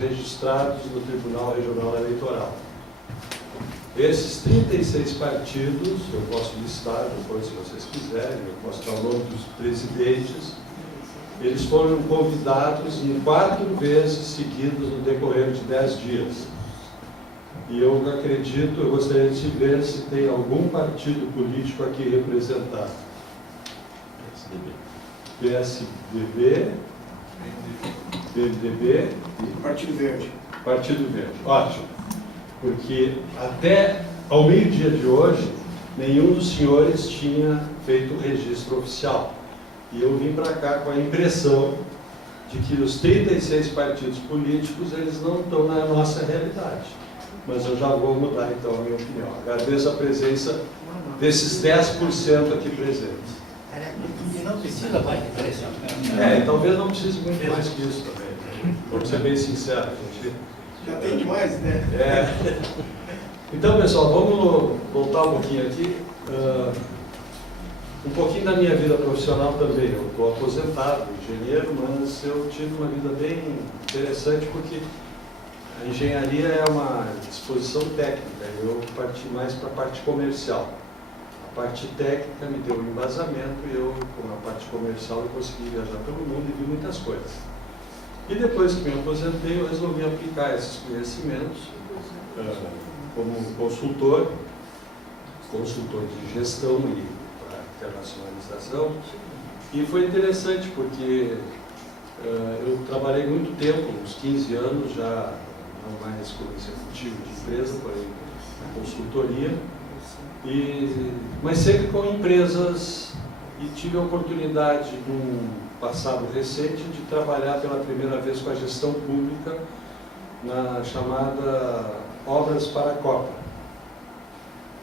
registrados no Tribunal Regional Eleitoral. Esses 36 partidos, eu posso listar depois se vocês quiserem, eu posso dar o nome dos presidentes, eles foram convidados em 4 vezes seguidas no decorrer de 10 dias. E eu acredito, eu gostaria de ver se tem algum partido político aqui representado. PSDB, PMDB e Partido Verde. Partido Verde. Ótimo. Porque até ao meio-dia de hoje, nenhum dos senhores tinha feito o registro oficial. E eu vim para cá com a impressão de que os 36 partidos políticos, eles não estão na nossa realidade. Mas eu já vou mudar então a minha opinião. Agradeço a presença desses 10% aqui presentes. E não precisa mais de 3. Talvez não precise muito mais que isso também. Vamos ser bem sinceros. Já tem demais, né? Então, pessoal, vamos voltar um pouquinho aqui. Um pouquinho da minha vida profissional também. Eu estou aposentado, engenheiro, mas eu tive uma vida bem interessante porque a engenharia é uma disposição técnica. Eu parti mais para a parte comercial. A parte técnica me deu um embasamento e eu, com a parte comercial, eu consegui viajar pelo mundo e vi muitas coisas. E depois que me aposentei, eu resolvi aplicar esses conhecimentos como consultor de gestão e para internacionalização. E foi interessante porque eu trabalhei muito tempo, uns 15 anos, já não mais como executivo de empresa, porém na consultoria, mas sempre com empresas, e tive a oportunidade, num passado recente, de trabalhar pela primeira vez com a gestão pública na chamada Obras para a Copa.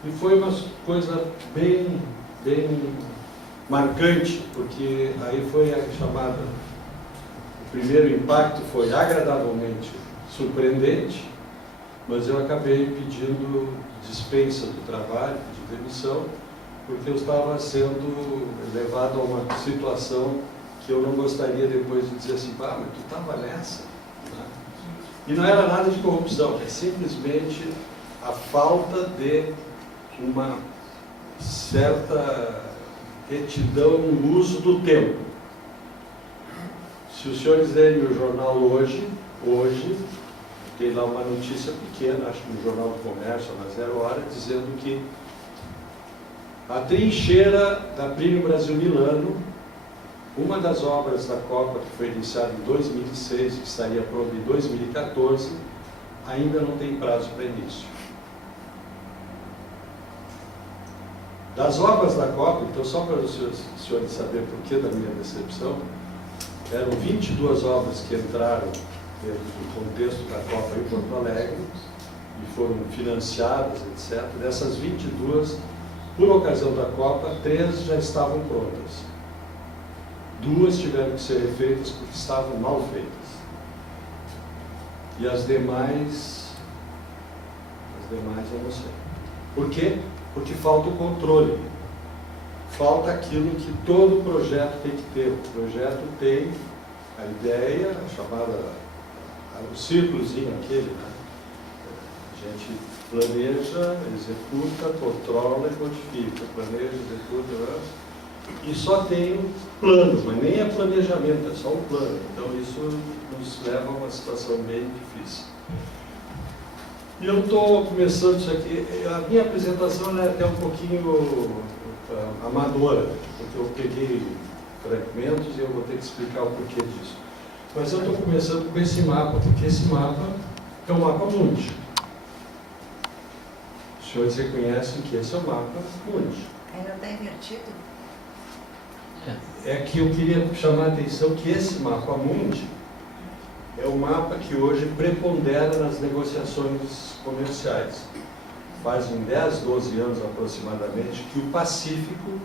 E foi uma coisa bem marcante, porque aí foi a chamada, o primeiro impacto foi agradavelmente surpreendente, mas eu acabei pedindo dispensa do trabalho, de demissão, porque eu estava sendo levado a uma situação que eu não gostaria depois de dizer assim, mas tu estava nessa? E não era nada de corrupção, é simplesmente a falta de uma certa retidão no uso do tempo. Se os senhores lerem o jornal hoje, tem lá uma notícia pequena, acho que no Jornal do Comércio, na 0 Hora, dizendo que a trincheira da Plínio Brasil Milano, uma das obras da Copa que foi iniciada em 2006 e que estaria pronta em 2014, ainda não tem prazo para início. Das obras da Copa, então só para os senhores saberem por que da minha decepção, eram 22 obras que entraram dentro do contexto da Copa em Porto Alegre e foram financiadas, etc. Dessas 22, por ocasião da Copa, 3 já estavam prontas. 2 tiveram que ser refeitas porque estavam mal feitas. E as demais eu não sei. Por quê? Porque falta o controle. Falta aquilo que todo projeto tem que ter. O projeto tem a ideia, a chamada, o círculozinho aquele, né? A gente planeja, executa, controla e codifica. Planeja, executa, e só tem um plano, mas nem é planejamento, é só um plano. Então isso nos leva a uma situação bem difícil. E eu estou começando isso aqui, a minha apresentação é até um pouquinho amadora, porque eu peguei fragmentos e eu vou ter que explicar o porquê disso. Mas eu estou começando com esse mapa, porque esse mapa é o mapa Mundi. Os senhores reconhecem que esse é o mapa Mundi. Ainda está invertido? É que eu queria chamar a atenção que esse mapa Mundi é o mapa que hoje prepondera nas negociações comerciais. Fazem 10, 12 anos aproximadamente que o Pacífico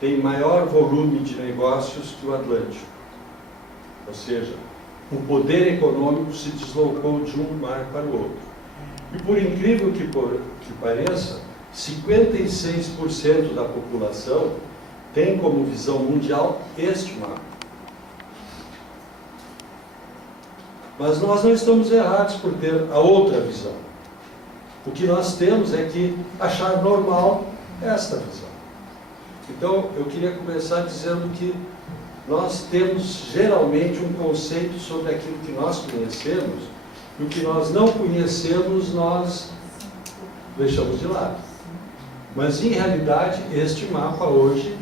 tem maior volume de negócios que o Atlântico. Ou seja, o poder econômico se deslocou de um mar para o outro. E por incrível que pareça, 56% da população tem como visão mundial este mapa. Mas nós não estamos errados por ter a outra visão. O que nós temos é que achar normal esta visão. Então, eu queria começar dizendo que nós temos geralmente um conceito sobre aquilo que nós conhecemos, e o que nós não conhecemos nós deixamos de lado. Mas, em realidade, este mapa hoje,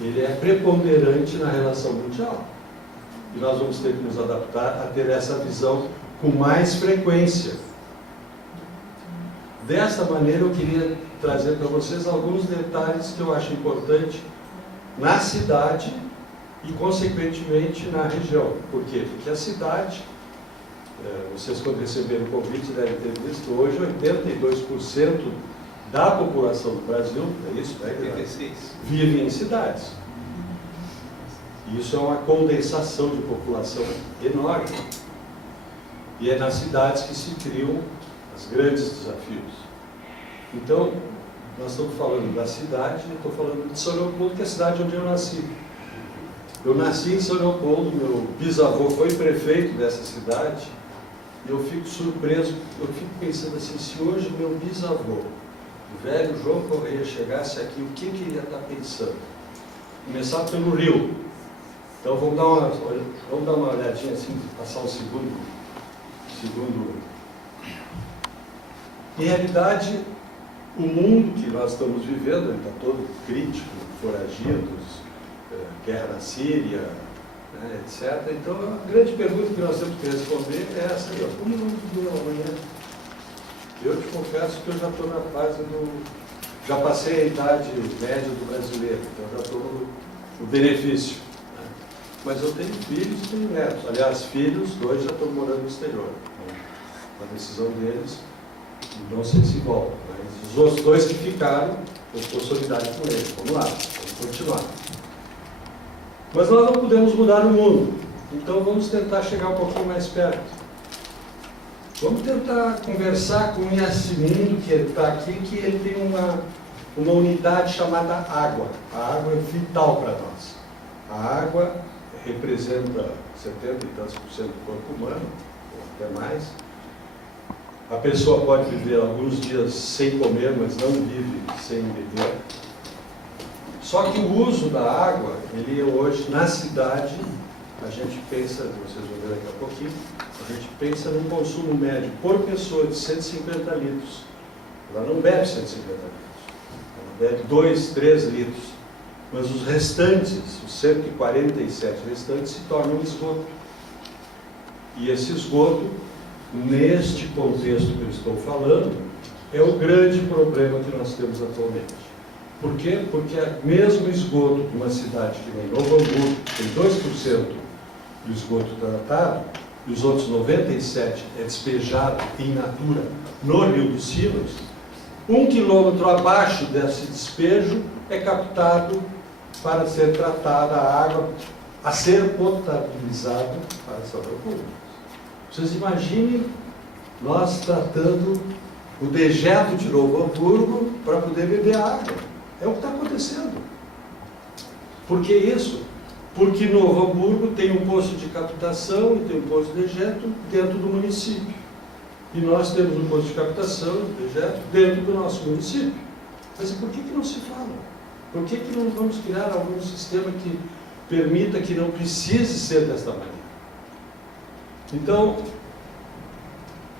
ele é preponderante na relação mundial. E nós vamos ter que nos adaptar a ter essa visão com mais frequência. Dessa maneira, eu queria trazer para vocês alguns detalhes que eu acho importante na cidade e, consequentemente, na região. Por quê? Porque a cidade, vocês quando receberam o convite devem ter visto, hoje 82% da população do Brasil, é isso, né? 86. Vive em cidades. E isso é uma condensação de população enorme. E é nas cidades que se criam os grandes desafios. Então, nós estamos falando da cidade, eu estou falando de São Leopoldo, que é a cidade onde eu nasci. Eu nasci em São Leopoldo, meu bisavô foi prefeito dessa cidade, e eu fico surpreso, eu fico pensando assim, se hoje meu bisavô, o velho João Correia, chegasse aqui, o que ele ia estar pensando? Começar pelo rio. Então vamos dar uma olhadinha assim, passar um segundo. Em realidade, o mundo que nós estamos vivendo, ele está todo crítico, foragidos, guerra na Síria, né, etc. Então, a grande pergunta que nós temos que responder é essa aí, como vamos viver amanhã? Eu te confesso que eu já estou na fase já passei a idade média do brasileiro, então já estou no benefício. Né? Mas eu tenho filhos e tenho netos. Aliás, filhos, dois já estão morando no exterior. Então, a decisão deles, não sei se voltam. Mas os outros dois que ficaram, eu estou solidário com eles. Vamos lá, vamos continuar. Mas nós não podemos mudar o mundo. Então vamos tentar chegar um pouquinho mais perto. Vamos tentar conversar com esse mundo que está aqui, que ele tem uma unidade chamada água. A água é vital para nós. A água representa 70 e tantos por cento do corpo humano, ou até mais. A pessoa pode viver alguns dias sem comer, mas não vive sem beber. Só que o uso da água, ele hoje, na cidade, a gente pensa, vocês vão ver daqui a pouquinho, a gente pensa num consumo médio por pessoa de 150 litros. Ela não bebe 150 litros, ela bebe 2, 3 litros. Mas os restantes, os 147 restantes, se tornam esgoto. E esse esgoto, neste contexto que eu estou falando, é o grande problema que nós temos atualmente. Por quê? Porque mesmo o esgoto de uma cidade que nem Novo Hamburgo, tem 2% do esgoto tratado, e os outros 97% é despejado in natura no Rio dos Sinos, 1 quilômetro abaixo desse despejo é captado para ser tratada a água, a ser potabilizada para São Leopoldo. Vocês imaginem nós tratando o dejeto de Novo Hamburgo para poder beber água. É o que está acontecendo. Por que isso? Porque Novo Hamburgo tem um posto de captação e tem um posto de dejeto dentro do município. E nós temos um posto de captação e dejeto dentro do nosso município. Mas por que não se fala? Por que não vamos criar algum sistema que permita que não precise ser desta maneira? Então,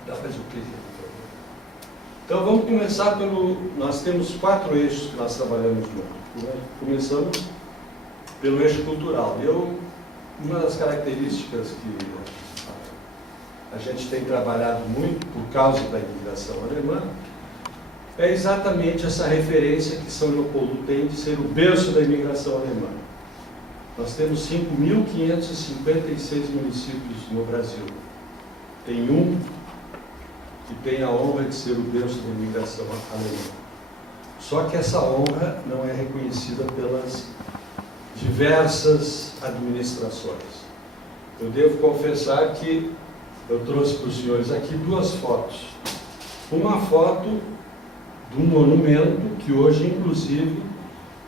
dá para fazer o clique aqui, por favor. Então vamos começar nós temos 4 eixos que nós trabalhamos junto. Começamos pelo eixo cultural. Uma das características que a gente tem trabalhado muito por causa da imigração alemã é exatamente essa referência que São Leopoldo tem de ser o berço da imigração alemã. Nós temos 5.556 municípios no Brasil. Tem um que tem a honra de ser o berço da imigração alemã. Só que essa honra não é reconhecida pelas diversas administrações. Eu devo confessar que eu trouxe para os senhores aqui 2 fotos. Uma foto de um monumento que hoje, inclusive,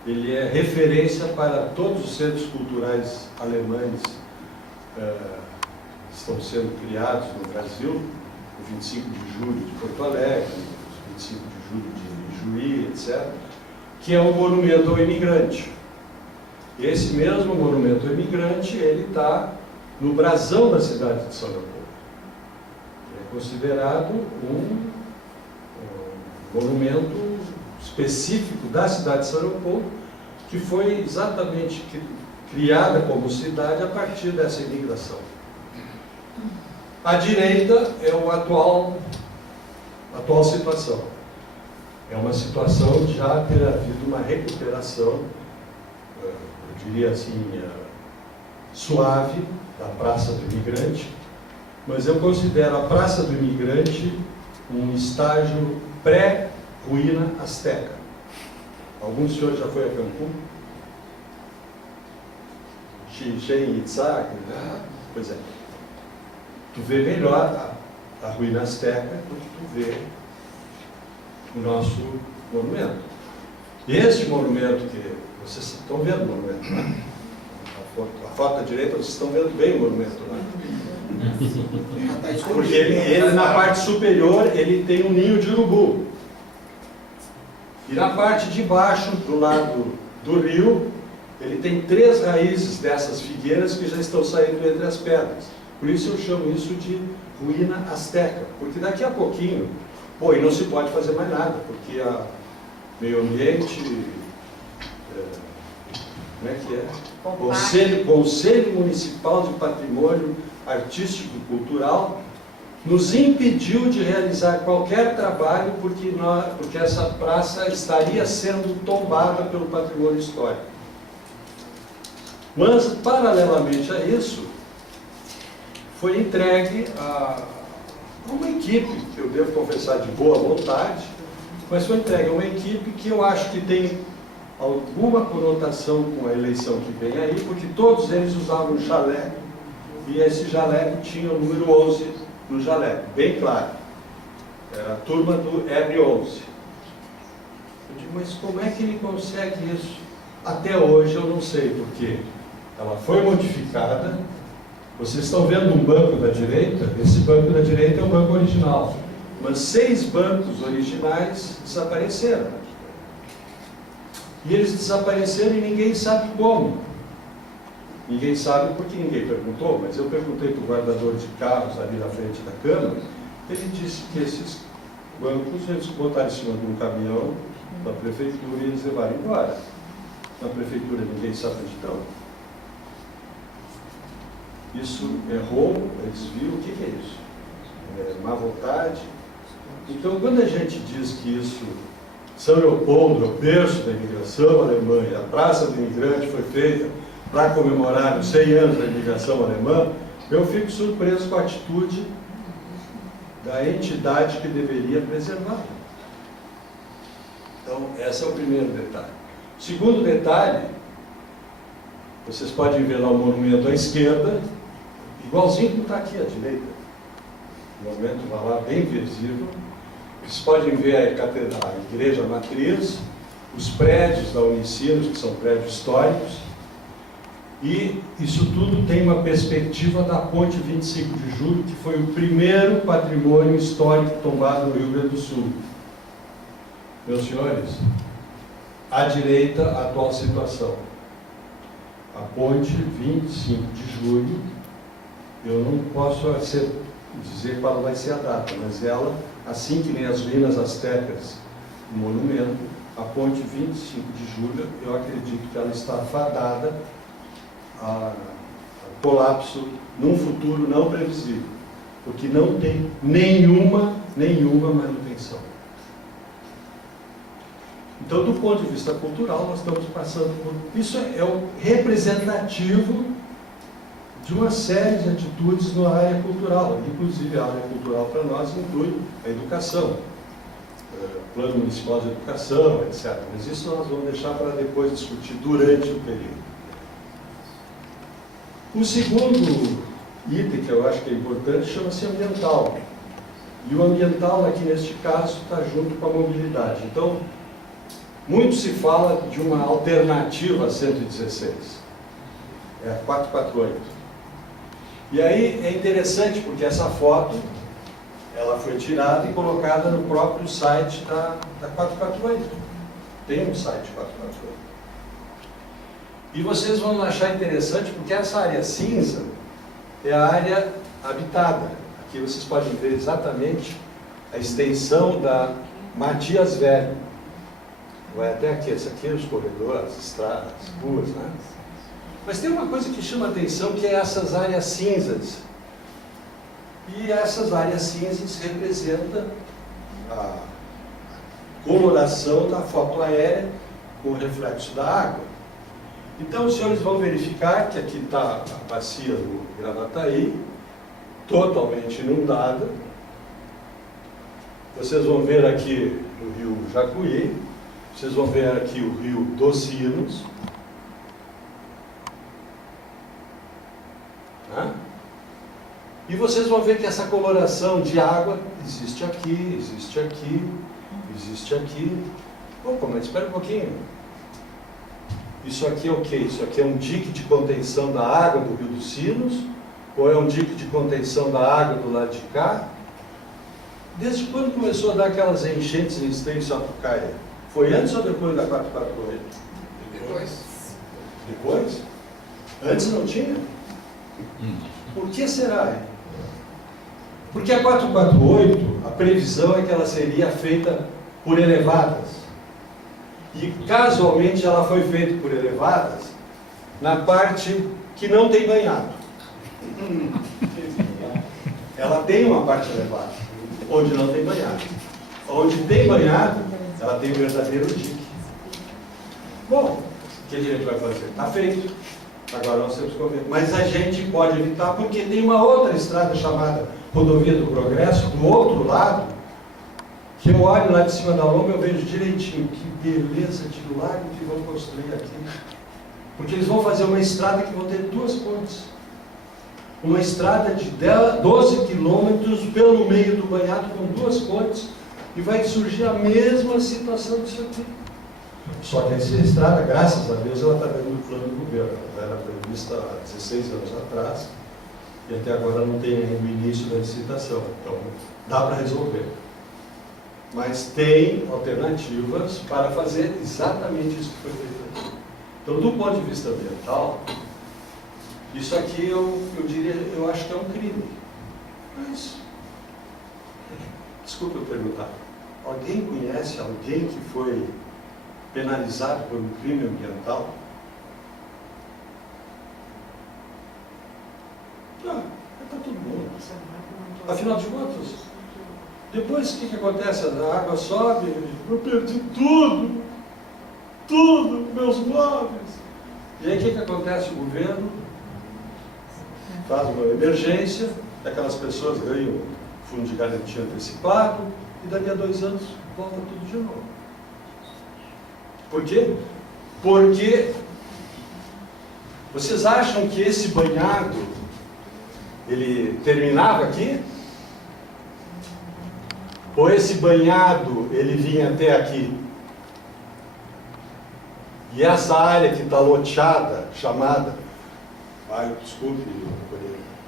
ele é referência para todos os centros culturais alemães estão sendo criados no Brasil, o 25 de julho de Porto Alegre, o 25 de julho de Juí, etc., que é um monumento ao imigrante. Esse mesmo monumento ao imigrante, ele está no brasão da cidade de São Leopoldo. É considerado um monumento específico da cidade de São Leopoldo, que foi exatamente criada como cidade a partir dessa imigração. À direita é a atual situação. É uma situação de já ter havido uma recuperação, eu diria assim, suave, da Praça do Imigrante, mas eu considero a Praça do Imigrante um estágio pré-ruína asteca. Algum senhor já foi a Cancún? Chichen Itzá? Pois é. Tu vê melhor a ruína asteca do que tu vê o nosso monumento. Este monumento que vocês estão vendo o monumento, né? A foto da direita, vocês estão vendo bem o monumento, né? Porque ele na parte superior, ele tem um ninho de urubu. E na parte de baixo, do lado do rio, ele tem 3 raízes dessas figueiras que já estão saindo entre as pedras. Por isso eu chamo isso de ruína asteca. Porque daqui a pouquinho, e não se pode fazer mais nada, porque a meio ambiente, como é que é? Conselho Municipal de Patrimônio Artístico e Cultural nos impediu de realizar qualquer trabalho porque essa praça estaria sendo tombada pelo patrimônio histórico. Mas, paralelamente a isso, foi entregue a uma equipe, que eu devo confessar de boa vontade, mas foi entregue a uma equipe que eu acho que tem alguma conotação com a eleição que vem aí, porque todos eles usavam jaleco, e esse jaleco tinha o número 11 no jaleco, bem claro. Era a turma do R11. Eu digo, mas como é que ele consegue isso? Até hoje eu não sei, porque ela foi modificada. Vocês estão vendo um banco da direita? Esse banco da direita é o banco original. Mas 6 bancos originais desapareceram. E eles desapareceram e ninguém sabe como. Ninguém sabe porque ninguém perguntou, mas eu perguntei para o guardador de carros ali na frente da Câmara, ele disse que esses bancos eles botaram em cima de um caminhão da prefeitura e eles levaram embora. Na prefeitura ninguém sabe onde estão. Isso é roubo, é desvio, o que é isso? É má vontade. Então, quando a gente diz que isso, São Leopoldo é o berço da imigração alemã, e a Praça do Imigrante foi feita para comemorar os 100 anos da imigração alemã, eu fico surpreso com a atitude da entidade que deveria preservar. Então, esse é o primeiro detalhe. O segundo detalhe, vocês podem ver lá o monumento à esquerda, igualzinho como está aqui à direita. O monumento vai lá bem visível. Vocês podem ver a igreja matriz, os prédios da Unicinos, que são prédios históricos, e isso tudo tem uma perspectiva da Ponte 25 de Julho, que foi o primeiro patrimônio histórico tombado no Rio Grande do Sul. Meus senhores, à direita, a atual situação. A Ponte 25 de Julho, eu não posso dizer qual vai ser a data, mas ela, assim que nem as ruínas astecas do monumento, a Ponte 25 de Julho, eu acredito que ela está fadada a colapso num futuro não previsível, porque não tem nenhuma manutenção. Então, do ponto de vista cultural, nós estamos passando por... Isso é o representativo de uma série de atitudes na área cultural. Inclusive, a área cultural para nós inclui a educação, Plano Municipal de Educação, etc. Mas isso nós vamos deixar para depois discutir durante o período. O segundo item que eu acho que é importante chama-se ambiental. E o ambiental, aqui neste caso, está junto com a mobilidade. Então, muito se fala de uma alternativa a 116. É a 448. E aí é interessante porque essa foto, ela foi tirada e colocada no próprio site da 448. Tem um site 448. E vocês vão achar interessante porque essa área cinza é a área habitada. Aqui vocês podem ver exatamente a extensão da Matias Velho. Vai até aqui, esse aqui é os corredores, as estradas, as ruas, né? Mas tem uma coisa que chama a atenção, que é essas áreas cinzas. E essas áreas cinzas representam a coloração da foto aérea com o reflexo da água. Então os senhores vão verificar que aqui está a bacia do Gravataí, totalmente inundada. Vocês vão ver aqui o rio Jacuí, vocês vão ver aqui o rio dos Sinos. E vocês vão ver que essa coloração de água existe aqui, existe aqui, existe aqui. Opa, mas espera um pouquinho. Isso aqui é o quê? Isso aqui é um dique de contenção da água do rio dos Sinos? Ou é um dique de contenção da água do lado de cá? Desde quando começou a dar aquelas enchentes em Esteio e Sapucaia? Foi antes ou depois da 448? Depois. Depois? Antes não tinha? Por que será? Porque a 448, a previsão é que ela seria feita por elevadas. E casualmente ela foi feita por elevadas na parte que não tem banhado. Ela tem uma parte elevada, onde não tem banhado. Onde tem banhado, ela tem o verdadeiro dique. Bom, o que a gente vai fazer? Está feito. Agora nós temos que comer. Mas a gente pode evitar porque tem uma outra estrada chamada Rodovia do Progresso, do outro lado, que eu olho lá de cima da lomba e eu vejo direitinho que beleza de lago que vão construir aqui. Porque eles vão fazer uma estrada que vão ter duas pontes. Uma estrada de 12 quilômetros pelo meio do banhado com duas pontes e vai surgir a mesma situação disso aqui. Só que essa estrada, graças a Deus, ela está dentro do plano do governo. Ela era prevista há 16 anos atrás e até agora não tem ainda o início da licitação. Então, dá para resolver. Mas tem alternativas para fazer exatamente isso que foi feito aqui. Então, do ponto de vista ambiental, isso aqui eu acho que é um crime. Mas, desculpa eu perguntar, alguém conhece alguém que foi penalizado por um crime ambiental? Não, está todo mundo. Afinal de contas, depois o que acontece? A água sobe, eu perdi tudo, meus móveis. E aí o que acontece? O governo faz uma emergência, aquelas pessoas ganham fundo de garantia antecipado e daqui a 2 anos volta tudo de novo. Por quê? Porque vocês acham que esse banhado ele terminava aqui? Ou esse banhado ele vinha até aqui? E essa área que está loteada, chamada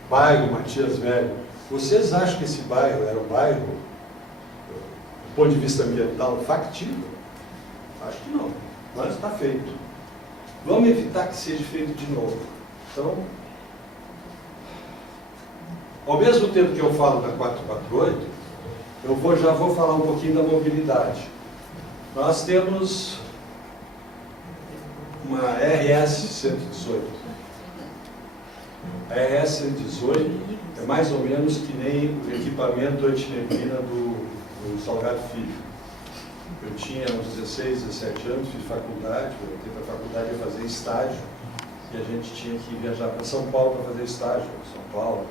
bairro Matias Velho, vocês acham que esse bairro era um bairro, do ponto de vista ambiental, factível? Acho que não, mas está feito. Vamos evitar que seja feito de novo. Então, ao mesmo tempo que eu falo da 448, eu já vou falar um pouquinho da mobilidade. Nós temos uma RS 118. A RS 118 é mais ou menos que nem o equipamento antineblina do Salgado Filho. Eu tinha uns 16, 17 anos, fiz faculdade, eu entrei para a faculdade a fazer estágio, e a gente tinha que viajar para São Paulo para fazer estágio, São Paulo,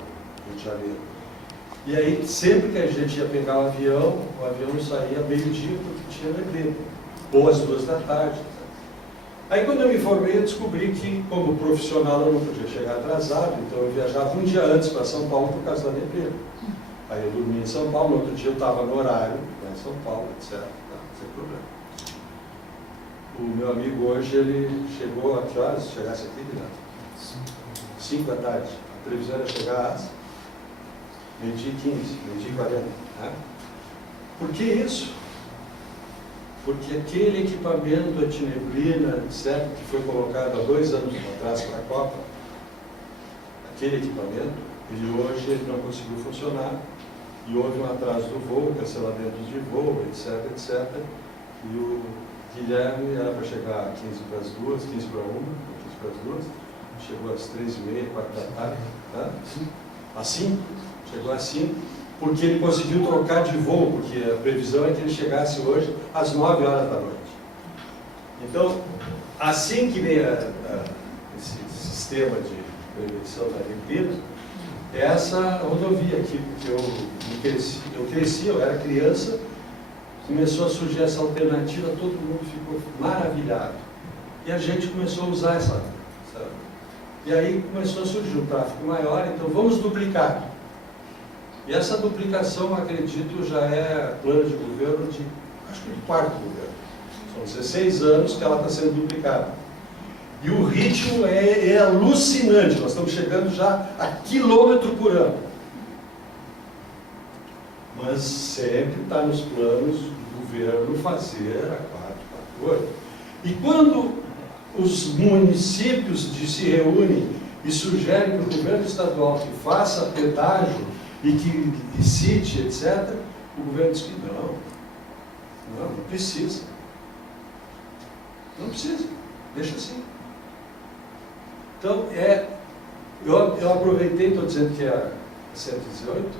Rio de Janeiro. E aí, sempre que a gente ia pegar o avião saía meio-dia porque tinha neblina, ou às 2 da tarde. Aí, quando eu me formei, eu descobri que, como profissional, eu não podia chegar atrasado, então eu viajava um dia antes para São Paulo por causa da neblina. Aí eu dormia em São Paulo, no outro dia eu estava no horário, lá em São Paulo, etc. Sem problema. O meu amigo hoje, ele chegou a que horas? Chegasse aqui, Renato? 5 da tarde. A previsão era chegar às meio-dia e 15, meio-dia e 40. Né? Por que isso? Porque aquele equipamento antineblina, etc., que foi colocado há 2 anos atrás para a Copa, aquele equipamento, ele não conseguiu funcionar, e houve um atraso do voo, cancelamentos de voo, etc., etc., e o Guilherme era para chegar às 15 para as 2, 15 para 1, 15 para as 2, chegou às 3h30, 4 da tarde, tá? Às 5, chegou às 5, porque ele conseguiu trocar de voo, porque a previsão é que ele chegasse hoje às 9 horas da noite. Então, assim que vem esse sistema de prevenção da neblina, essa rodovia aqui, porque eu era criança, começou a surgir essa alternativa, todo mundo ficou maravilhado. E a gente começou a usar essa. E aí começou a surgir um tráfego maior, então vamos duplicar. E essa duplicação, acredito, já é plano de governo de, acho que de 4º governo. São 16 anos que ela está sendo duplicada. E o ritmo é alucinante, nós estamos chegando já a quilômetro por ano. Mas sempre está nos planos do governo fazer a 448. E quando os municípios se reúnem e sugerem para o governo estadual que faça pedágio e que licite, etc., o governo diz que não precisa. Não precisa, deixa assim. Então, eu aproveitei, estou dizendo que é a 118,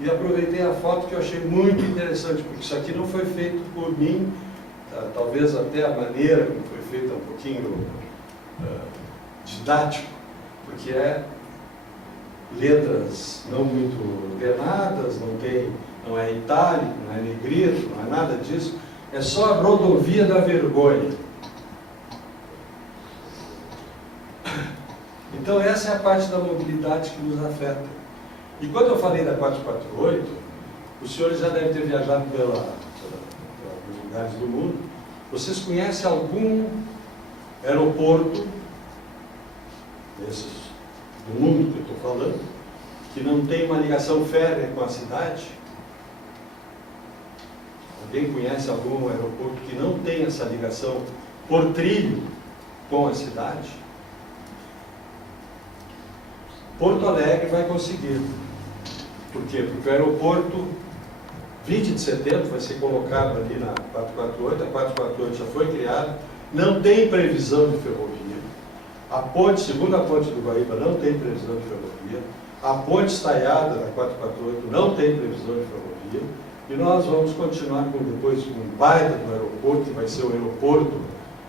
e aproveitei a foto que eu achei muito interessante, porque isso aqui não foi feito por mim, talvez até a maneira como foi feita um pouquinho didático, porque é letras não muito ordenadas, não é itálico, não é negrito, não é nada disso, é só a rodovia da vergonha. Então essa é a parte da mobilidade que nos afeta. E quando eu falei da 448, os senhores já devem ter viajado por alguns lugares do mundo. Vocês conhecem algum aeroporto, desses do mundo que eu estou falando, que não tem uma ligação férrea com a cidade? Alguém conhece algum aeroporto que não tem essa ligação por trilho com a cidade? Porto Alegre vai conseguir. Por quê? Porque o aeroporto 20 de setembro vai ser colocado ali na 448, a 448 já foi criada, não tem previsão de ferrovia. A ponte, segunda ponte do Guaíba, não tem previsão de ferrovia. A ponte estaiada da 448 não tem previsão de ferrovia. E nós vamos continuar depois com um baita do aeroporto, que vai ser o aeroporto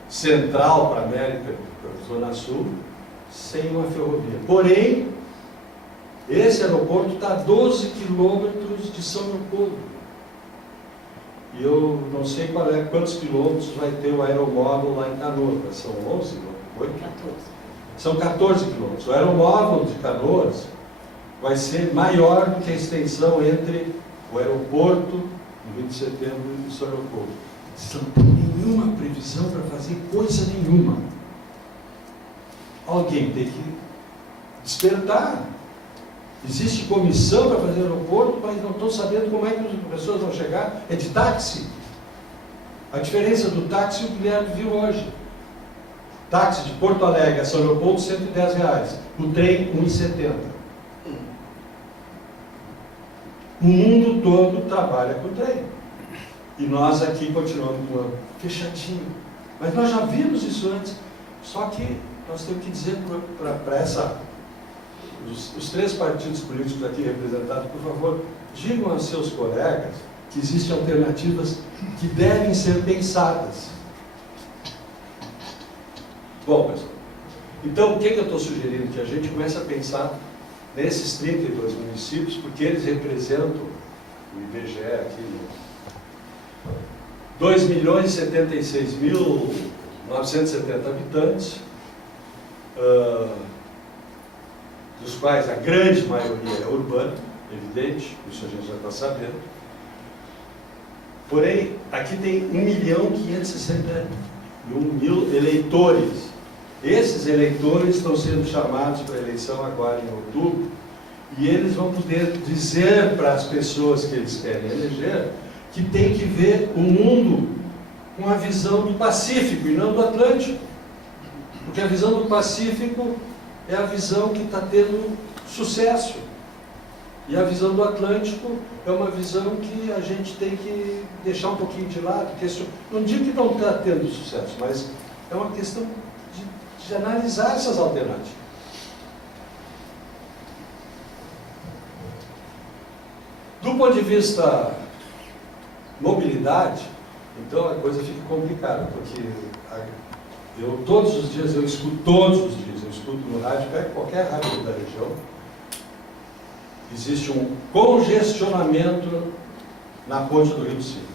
central para a América, para a Zona Sul, sem uma ferrovia. Porém, esse aeroporto está a 12 quilômetros de São Leopoldo. E eu não sei quantos quilômetros vai ter o aeromóvel lá em Canoas. São 11, 8? 14. São 14 quilômetros. O aeromóvel de Canoas vai ser maior do que a extensão entre o aeroporto, no 20 de setembro, e São Leopoldo. Não tem nenhuma previsão para fazer coisa nenhuma. Alguém tem que despertar. Existe comissão para fazer aeroporto, mas não estou sabendo como é que as pessoas vão chegar. É de táxi. A diferença do táxi o Guilherme viu hoje. Táxi de Porto Alegre a São Leopoldo, R$110. O trem, R$1,70. O mundo todo trabalha com trem. E nós aqui continuamos fechadinho. Mas nós já vimos isso antes. Só que nós temos que dizer para os 3 partidos políticos aqui representados, por favor, digam aos seus colegas que existem alternativas que devem ser pensadas. Bom, pessoal, então o que eu estou sugerindo? Que a gente comece a pensar nesses 32 municípios, porque eles representam, o IBGE aqui, 2.076.970 habitantes, dos quais a grande maioria é urbana, evidente, isso a gente já está sabendo. Porém, aqui tem 1.561.000 eleitores. Esses eleitores estão sendo chamados para a eleição agora em outubro, e eles vão poder dizer para as pessoas que eles querem eleger que tem que ver o mundo com a visão do Pacífico e não do Atlântico. Porque a visão do Pacífico é a visão que está tendo sucesso. E a visão do Atlântico é uma visão que a gente tem que deixar um pouquinho de lado. Porque isso, não digo que não está tendo sucesso, mas é uma questão de analisar essas alternativas. Do ponto de vista mobilidade, então a coisa fica complicada, porque eu todos os dias eu escuto no rádio, pego qualquer rádio da região, existe um congestionamento na ponte do Rio dos Sinos.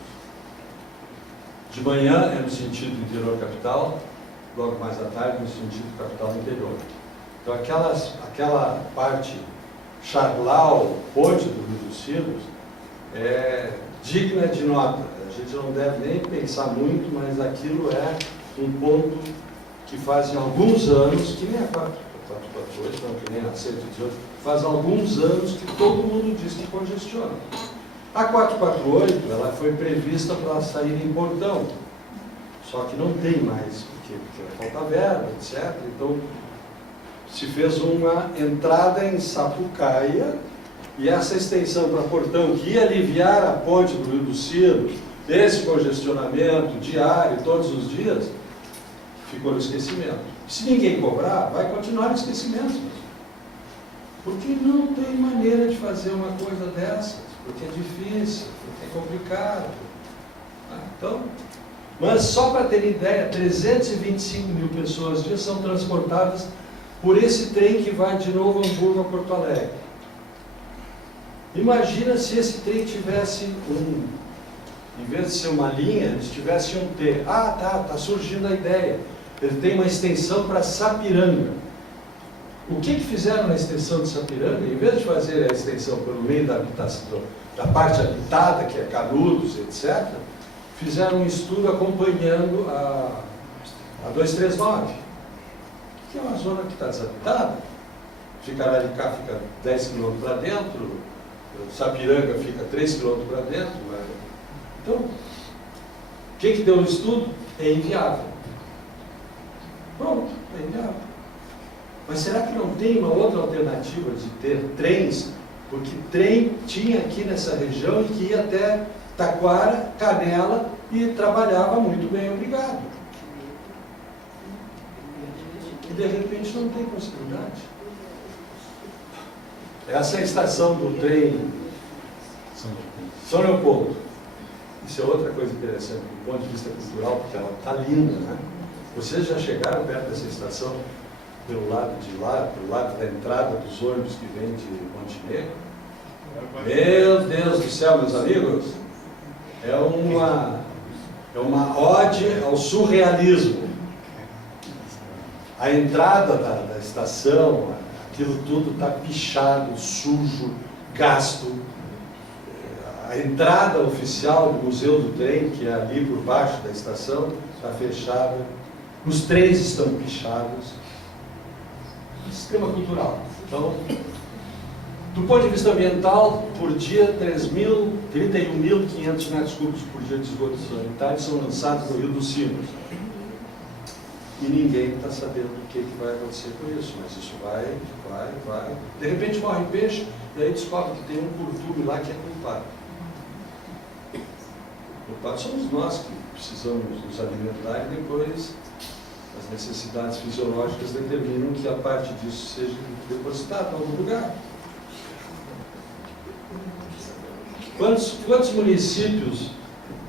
De manhã é no sentido interior capital, logo mais à tarde no sentido capital interior. Então aquela parte Charlau, ponte do Rio dos Sinos, é digna de nota. A gente não deve nem pensar muito, mas aquilo é um ponto que faz alguns anos, que nem a 448, não, que nem a 118, faz alguns anos que todo mundo diz que congestiona. A 448, ela foi prevista para sair em Portão, só que não tem mais, porque vai faltar verba, etc. Então, se fez uma entrada em Sapucaia, e essa extensão para Portão, que ia aliviar a ponte do Rio dos Sinos, esse congestionamento diário, todos os dias, ficou no esquecimento. Se ninguém cobrar, vai continuar no esquecimento. Porque não tem maneira de fazer uma coisa dessas, porque é difícil, porque é complicado. Então, mas só para ter ideia, 325 mil pessoas dia são transportadas por esse trem que vai de Novo Hamburgo a Porto Alegre. Imagina se esse trem tivesse em vez de ser uma linha, eles tivessem um T. Está surgindo a ideia. Ele tem uma extensão para Sapiranga. O que fizeram na extensão de Sapiranga? Em vez de fazer a extensão pelo meio da habitação, da parte habitada, que é Canudos, etc., fizeram um estudo acompanhando a 239, que é uma zona que está desabitada. Araricá fica 10 km para dentro, Sapiranga fica 3 km para dentro. Então, o que deu no estudo? É inviável. Pronto, é inviável. Mas será que não tem uma outra alternativa de ter trens? Porque trem tinha aqui nessa região e que ia até Taquara, Canela e trabalhava muito bem, obrigado. E de repente não tem possibilidade. Essa é a estação do trem São Leopoldo. Isso é outra coisa interessante, do ponto de vista cultural, porque ela está linda, né? Vocês já chegaram perto dessa estação, pelo lado de lá, pelo lado da entrada dos ônibus que vêm de Montenegro? Meu Deus do céu, meus amigos! É uma ode ao surrealismo. A entrada da estação, aquilo tudo está pichado, sujo, gasto. A entrada oficial do Museu do Trem, que é ali por baixo da estação, está fechada. Os trens estão pichados. Sistema cultural. Então, do ponto de vista ambiental, por dia, 31.500 metros cúbicos por dia de esgoto sanitário são lançados no Rio dos Sinos. E ninguém está sabendo o que vai acontecer com isso, mas isso vai. De repente morre peixe, e aí descobre que tem um curtume lá que é culpado. Culpados somos nós que precisamos nos alimentar e depois as necessidades fisiológicas determinam que a parte disso seja depositada em algum lugar. Quantos municípios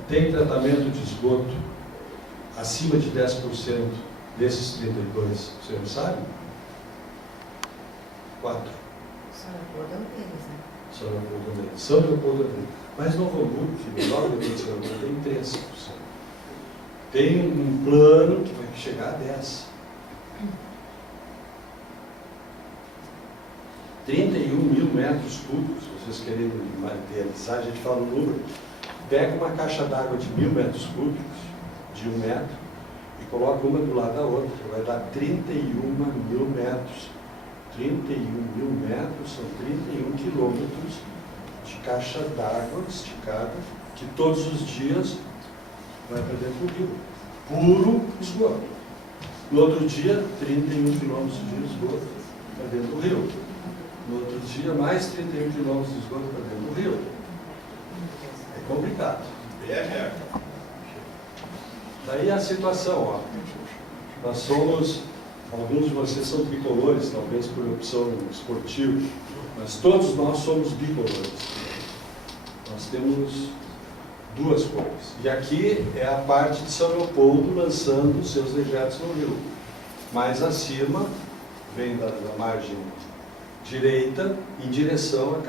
têm tratamento de esgoto acima de 10% desses 32? O senhor sabe? 4. São Leopoldo é um deles, né? São Leopoldo é um deles. São Leopoldo é um deles. Mas Novo Hamburgo, logo depois de São Leopoldo, tem 13%. Tem um plano que vai chegar a 10%. 31 mil metros cúbicos, se vocês querem materializar, a gente fala no número, pega uma caixa d'água de 1.000 metros cúbicos, de 1 metro, e coloca uma do lado da outra, vai dar 31 mil metros. 31 mil metros são 31 quilômetros de caixa d'água esticada, que todos os dias vai para dentro do rio. Puro esgoto. No outro dia, 31 quilômetros de esgoto para dentro do rio. No outro dia, mais 31 quilômetros de esgoto para dentro do rio. É complicado. Daí a situação, ó. Nós somos, alguns de vocês são bicolores, talvez por opção esportiva, mas todos nós somos bicolores. Nós temos duas cores. E aqui é a parte de São Leopoldo lançando seus dejetos no rio. Mais acima, vem da margem direita, em direção à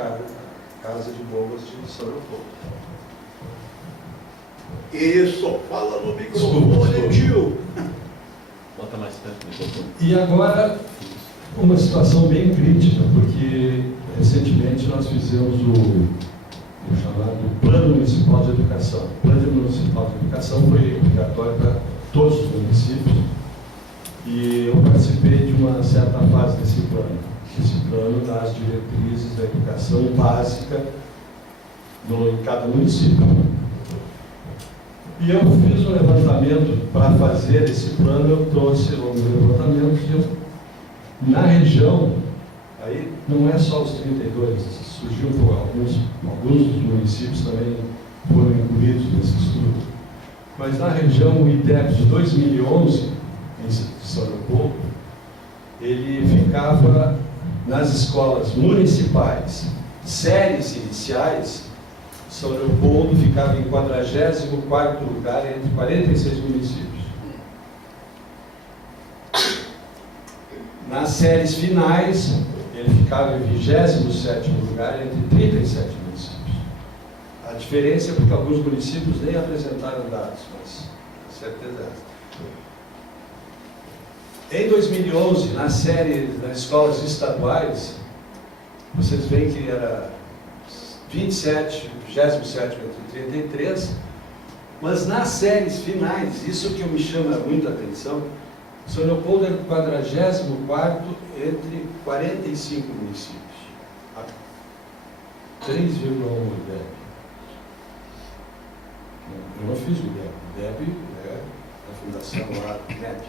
casa de bombas de São Leopoldo. Isso, fala no microfone, tio. Bota mais perto do microfone. E agora, uma situação bem crítica, porque recentemente nós fizemos o chamado Plano Municipal de Educação. O Plano Municipal de Educação foi obrigatório para todos os municípios e eu participei de uma certa fase desse plano. Esse plano dá as diretrizes da educação básica em cada município. E eu fiz um levantamento para fazer esse plano, eu trouxe um levantamento na região, aí não é só os 32, surgiu alguns dos municípios também foram incluídos nesse estudo, mas na região o IDEB de 2011, em São Leopoldo, ele ficava nas escolas municipais, séries iniciais. São Leopoldo ficava em 44º lugar entre 46 municípios. Nas séries finais, ele ficava em 27º lugar entre 37 municípios. A diferença é porque alguns municípios nem apresentaram dados, mas a certeza é essa. Em 2011, nas escolas estaduais, vocês veem que era 27º entre 33, mas nas séries finais, isso que me chama muito a atenção, São Leopoldo é o 44º entre 45 municípios. 3,1 IDEB. Eu não fiz o IDEB. O IDEB é a fundação lá do NEP.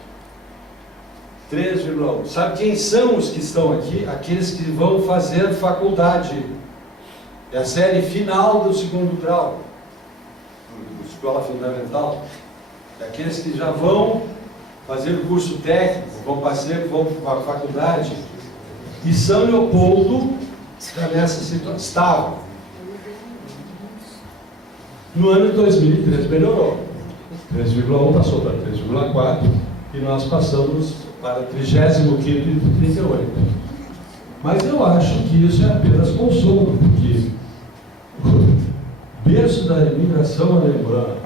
3,1. Sabe quem são os que estão aqui? Aqueles que vão fazer faculdade. É a série final do segundo grau, escola fundamental. É aqueles que já vão fazer o curso técnico, vão para a faculdade. E São Leopoldo está nessa situação. Estava. No ano de 2013 melhorou. 3,1 passou para 3,4 e nós passamos para 35º e 38. Mas eu acho que isso é apenas consolo, porque o berço da imigração alemã,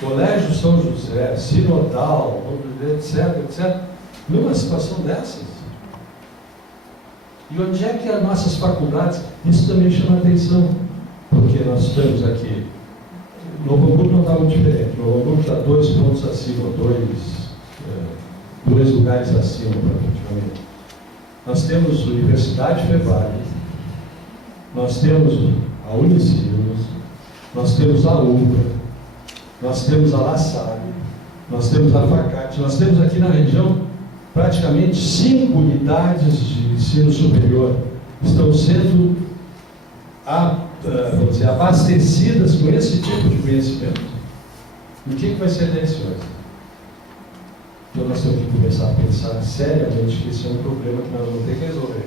Colégio São José, Sinodal, etc., numa situação dessas. E onde é que as nossas faculdades, isso também chama atenção, porque nós estamos aqui, Novo Hamburgo não está muito diferente, Novo Hamburgo está 2 pontos acima, 2 lugares acima, praticamente. Nós temos Universidade Fevale, nós temos a Unicinos, nós temos a UBRA, nós temos a La Salle, nós temos a Facate, nós temos aqui na região praticamente 5 unidades de ensino superior que estão sendo vamos dizer, abastecidas com esse tipo de conhecimento. E o que vai ser daí, senhores? Então nós temos que começar a pensar seriamente que esse é um problema que nós vamos ter que resolver.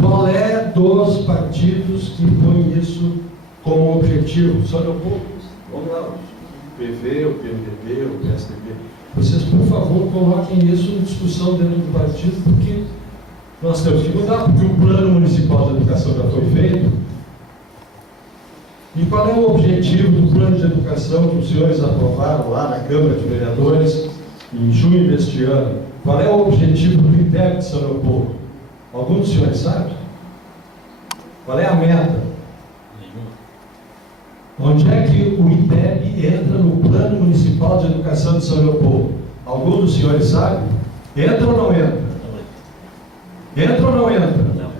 Qual é dos partidos que põem isso como objetivo? São Leopoldo, vamos lá, o PV, o PMDB, o PSDB. Vocês, por favor, coloquem isso em discussão dentro do partido, porque nós temos que mudar, porque o Plano Municipal de Educação já foi feito. E qual é o objetivo do Plano de Educação que os senhores aprovaram lá na Câmara de Vereadores em junho deste ano? Qual é o objetivo do IDEB de São Leopoldo? Algum dos senhores sabe? Qual é a meta? Onde é que o IDEB entra no Plano Municipal de Educação de São Leopoldo? Algum dos senhores sabe? Entra ou não entra? Entra ou não entra? Não.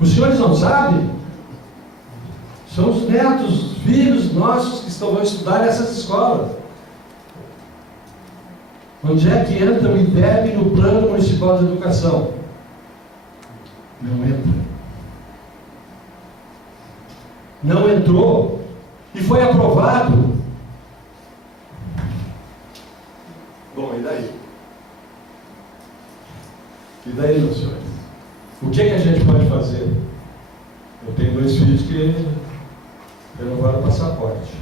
Os senhores não sabem? São os netos, os filhos nossos que vão estudar nessas escolas. Onde é que entra o IDEB no Plano Municipal de Educação? Não entra. Não entrou. E foi aprovado. Bom, e daí? E daí, meus senhores? O que a gente pode fazer? Eu tenho 2 filhos que renovaram o passaporte.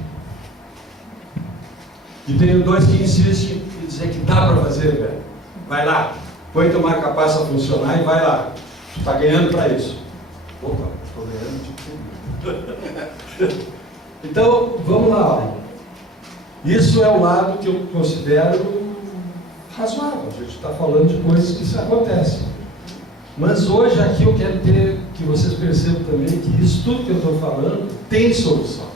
E tenho 2 que insistem em dizer que dá para fazer, velho. Vai lá, põe tua marca passa a funcionar e vai lá. Tu está ganhando para isso. Opa, estou ganhando de tudo. Então, vamos lá. Isso é o lado que eu considero razoável. A gente está falando de coisas que acontecem. Mas hoje aqui eu quero que vocês percebam também que isso tudo que eu estou falando tem solução.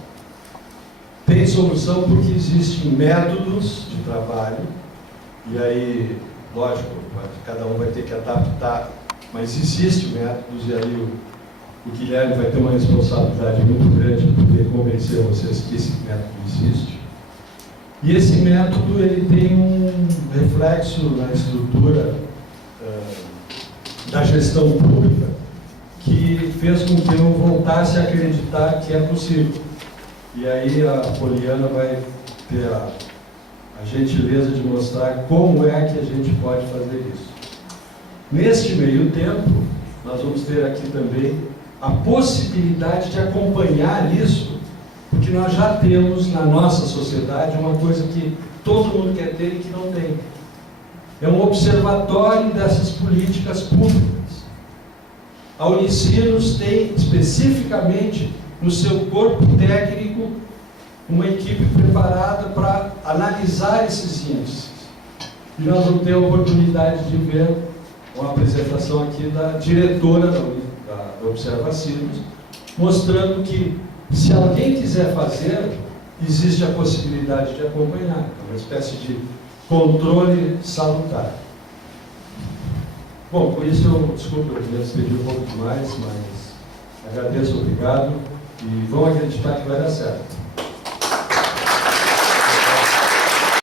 Tem solução porque existem métodos de trabalho, e aí, lógico, cada um vai ter que adaptar, mas existem métodos, e aí o Guilherme vai ter uma responsabilidade muito grande de poder convencer vocês que esse método existe. E esse método ele tem um reflexo na estrutura da gestão pública que fez com que eu voltasse a acreditar que é possível. E aí a Poliana vai ter a gentileza de mostrar como é que a gente pode fazer isso. Neste meio tempo, nós vamos ter aqui também a possibilidade de acompanhar isso, porque nós já temos na nossa sociedade uma coisa que todo mundo quer ter e que não tem. É um observatório dessas políticas públicas. A Unicinos tem especificamente no seu corpo técnico uma equipe preparada para analisar esses índices. E nós vamos ter a oportunidade de ver uma apresentação aqui da diretora da Observacinos, mostrando que se alguém quiser fazer, existe a possibilidade de acompanhar. É uma espécie de controle salutar. Bom, por isso desculpa, eu me despedi um pouco demais, mas agradeço, obrigado, e vão acreditar que vai dar certo.